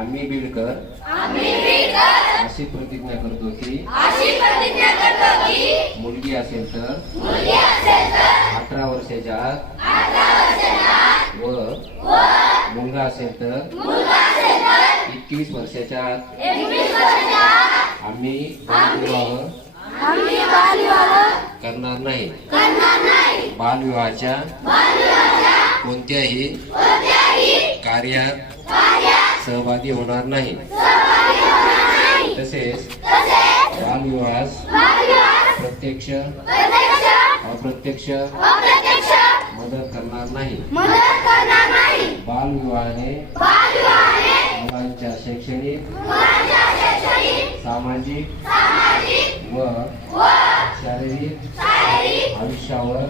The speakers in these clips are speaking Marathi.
आम्ही बीडकर अशी प्रतिज्ञा करतो की मुलगी असेल तर 18 वर्षाच्या आत व मुलगा असेल तर 21 वर्षाच्या आत आम्ही बालविवाह करणार नाही. बालविवाहाच्या कोणत्याही कार्यात सहभागी होणार नाही. तसेच बालविवाहास प्रत्यक्ष अप्रत्यक्ष मदत करणार नाही. बालविवाहाने मुलांच्या शैक्षणिक सामाजिक व शारीरिक आयुष्यावर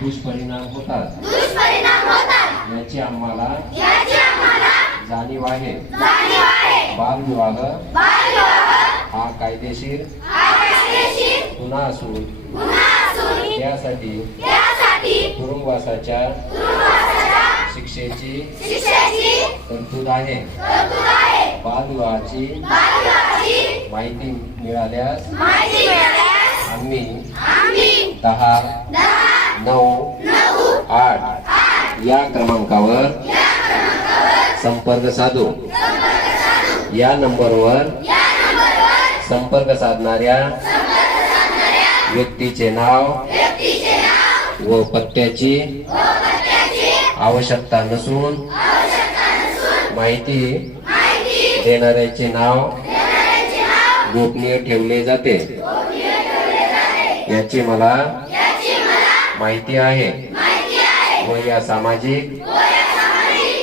दुष्परिणाम होतात. याची आम्हाला जाणीव आहे. बालविवाह हा कायदेशीर गुन्हा असून त्यासाठी तुरुंगवासाच्या शिक्षेची तरतूद आहे. बालविवाहाची माहिती मिळाल्यास आम्ही 10 9 8 या क्रमांकावर संपर्क साधू. या नंबरवर संपर्क साधणाऱ्या व्यक्तीचे नाव व पत्त्याची आवश्यकता नसून माहिती देणाऱ्याचे नाव गोपनीय ठेवले जाते. याची मला माहिती आहे व या सामाजिक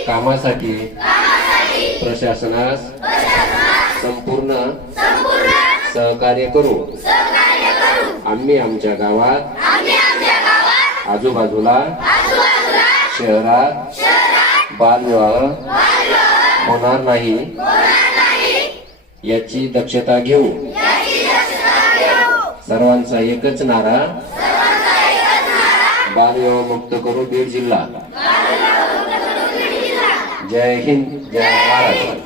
कामासाठी प्रशासनास संपूर्ण सहकार्य करू. आम्ही आमच्या गावात आजूबाजूला शहरात बालविवाह होणार नाही याची दक्षता घेऊ. सर्वांचा एकच नारा, बालविवाह मुक्त करू बीड जिल्हा. जय हिंद, जय महाराष्ट्र.